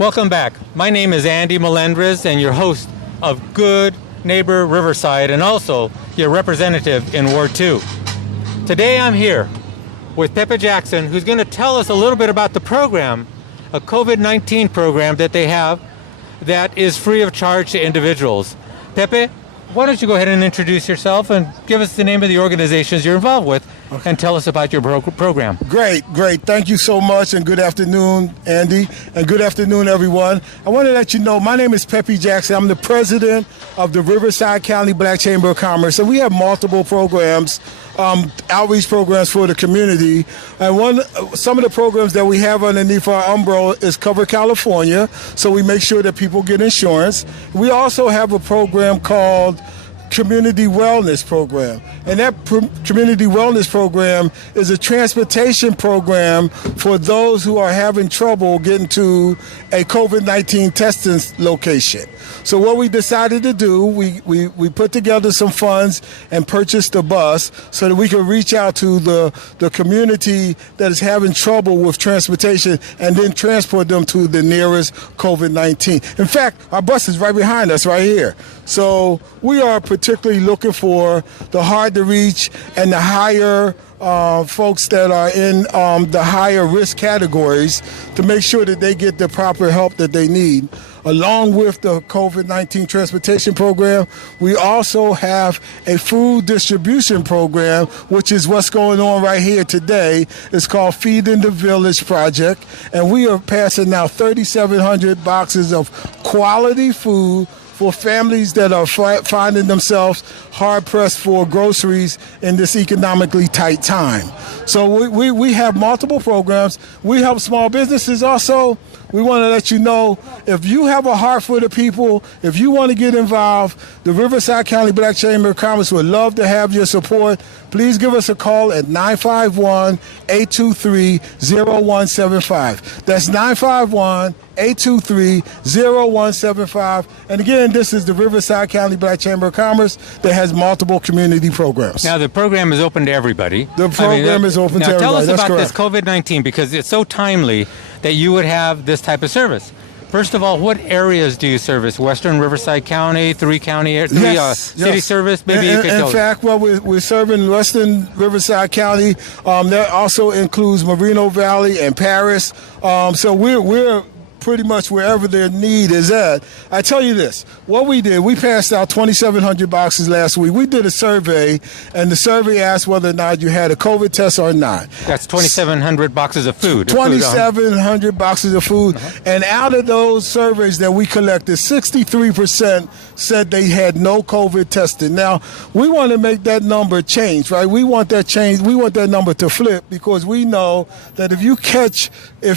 Welcome back. My name is Andy Melendrez and your host of Good Neighbor Riverside and also your representative in Ward 2. Today I'm here with Peppy Jackson, who's going to tell us a little bit about the program, a COVID-19 program that they have that is free of charge to individuals. Peppy, why don't you go ahead and introduce yourself and give us the name of the organizations you're involved with and tell us about your program. Great. Thank you so much, and good afternoon, Andy, and good afternoon, everyone. I want to let you know my name is Peppy Jackson. I'm the president of the Riverside County Black Chamber of Commerce, and we have multiple programs, outreach programs for the community. And some of the programs that we have underneath our umbrella is Cover California, so we make sure that people get insurance. We also have a program called Community Wellness Program. And that Community Wellness Program is a transportation program for those who are having trouble getting to a COVID-19 testing location. So what we decided to do, we put together some funds and purchased a bus so that we could reach out to the community that is having trouble with transportation and then transport them to the nearest COVID-19. In fact, our bus is right behind us right here. So we are particularly looking for the hard to reach and the higher folks that are in the higher risk categories to make sure that they get the proper help that they need. Along with the COVID-19 transportation program, we also have a food distribution program, which is what's going on right here today. It's called Feeding the Village Project, and we are passing now 3,700 boxes of quality food for families that are finding themselves hard-pressed for groceries in this economically tight time. So we have multiple programs. We help small businesses also. We want to let you know, if you have a heart for the people, if you want to get involved, the Riverside County Black Chamber of Commerce would love to have your support. Please give us a call at 951-823-0175. That's 951-823-0175. And again, this is the Riverside County Black Chamber of Commerce that has multiple community programs. Now, the program is open to everybody. The program is open to everybody. Now, tell us That's about correct. this COVID-19, because it's so timely that you would have this type of service. First of all, what areas do you service? Western Riverside County, city service? Maybe you could tell us. In fact, well, we're serving Western Riverside County. That also includes Moreno Valley and Paris. So we're pretty much wherever their need is at. I tell you this, what we did, we passed out 2,700 boxes last week. We did a survey, and the survey asked whether or not you had a COVID test or not. That's 2,700 boxes of food. 2,700 boxes of food. And out of those surveys that we collected, 63% said they had no COVID testing. Now, we want to make that number change, right? We want that change. We want that number to flip, because we know that if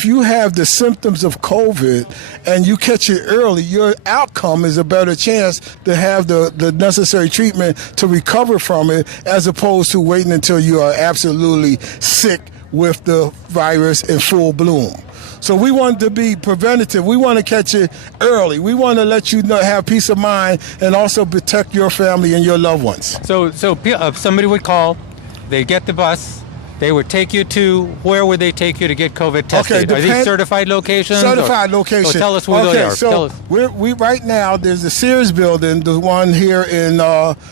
you have the symptoms of COVID and you catch it early, your outcome is a better chance to have the necessary treatment to recover from it, as opposed to waiting until you are absolutely sick with the virus in full bloom. So we want to be preventative. We want to catch it early. We want to let you know, have peace of mind, and also protect your family and your loved ones. So somebody would call, they get the bus, they would take you to, where would they take you to get COVID tested? Okay, are these certified locations? Certified locations. So tell us where they are. So we right now, there's the Sears building, the one here in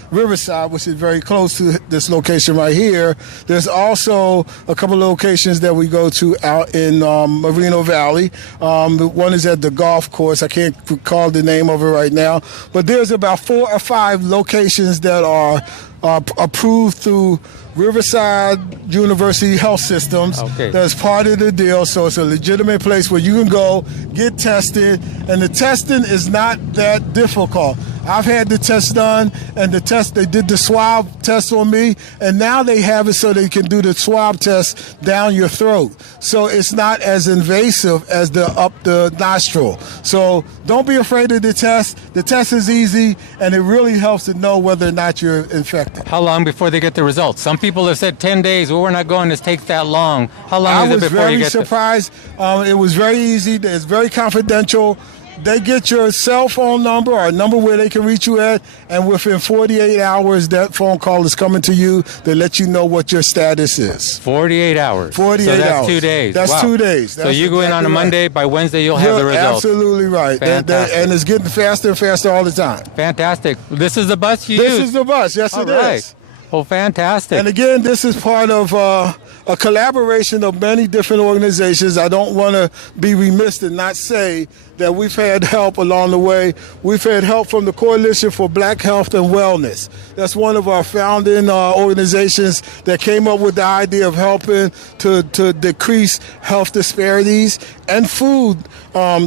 Riverside, which is very close to this location right here. There's also a couple of locations that we go to out in Moreno Valley. One is at the golf course. I can't recall the name of it right now. But there's about 4 or 5 locations that are approved through Riverside University Health Systems. Okay. That's part of the deal. So it's a legitimate place where you can go get tested, and the testing is not that difficult. I've had the test done, and they did the swab test on me, and now they have it so they can do the swab test down your throat. So it's not as invasive as up the nostril. So don't be afraid of the test. The test is easy, and it really helps to know whether or not you're infected. How long before they get the results? Some people have said 10 days. Well, we're not going to take that long. How long is it before you get I was very surprised. It was very easy. It's very confidential. they get your cell phone number or a number where they can reach you at, and within 48 hours, that phone call is coming to you to let you know what your status is. 48 hours. 48 so that's hours. 2 days. That's Wow. 2 days. So That's you go in on a exactly right. Monday, by Wednesday you'll have the You're results. absolutely right. Fantastic. And it's getting faster and faster all the time. Fantastic. This is the bus you This use? is the bus. Yes, All it is. right. Well, fantastic. And again, this is part of a collaboration of many different organizations. I don't want to be remiss and not say that we've had help along the way. We've had help from the Coalition for Black Health and Wellness. That's one of our founding organizations that came up with the idea of helping to decrease health disparities and food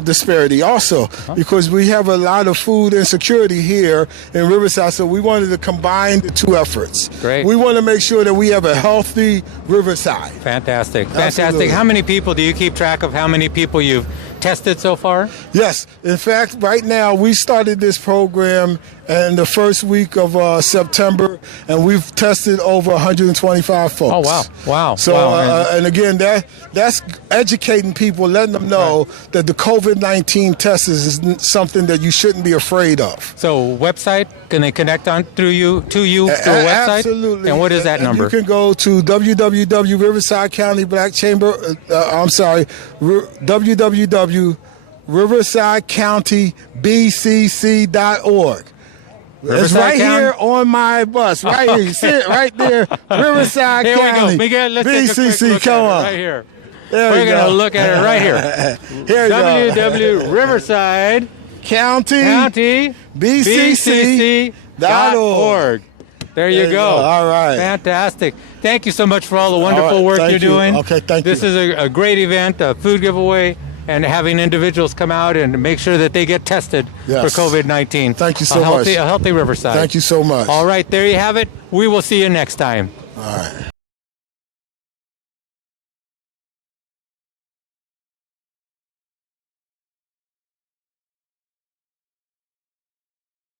disparity also, because we have a lot of food insecurity here in Riverside, so we wanted to combine the two efforts. Great. We want to make sure that we have a healthy Riverside. Fantastic. Fantastic. Absolutely. How many people, do you keep track of how many people you've tested so far? Yes. In fact, right now, we started this program in the first week of September, and we've tested over 125 folks. Oh, wow. Wow. So, wow. and again, that's educating people, letting them know that the COVID-19 test is something that you shouldn't be afraid of. So, website, can they connect on to you through a website? Absolutely. And what is that And number? You can go to www.Riverside County Black Chamber, www.RiversideCountyBCC.org. It's right here on my bus, right here. You see it right there, Riverside Here County. we go. Miguel, let's take a quick BCC, look come at on. it right here. There We're you going to go. look at it right here. Here you go. www.Riverside County BCC.org. There you go. All right. Fantastic. Thank you so much for all the wonderful All right, work thank you're you. doing. Okay, thank This you. is a great event, a food giveaway, and having individuals come out and make sure that they get tested Yes. for COVID-19. Thank you so much. much. A healthy Riverside. Thank you so much. All right, there you have it. We will see you next time. All right.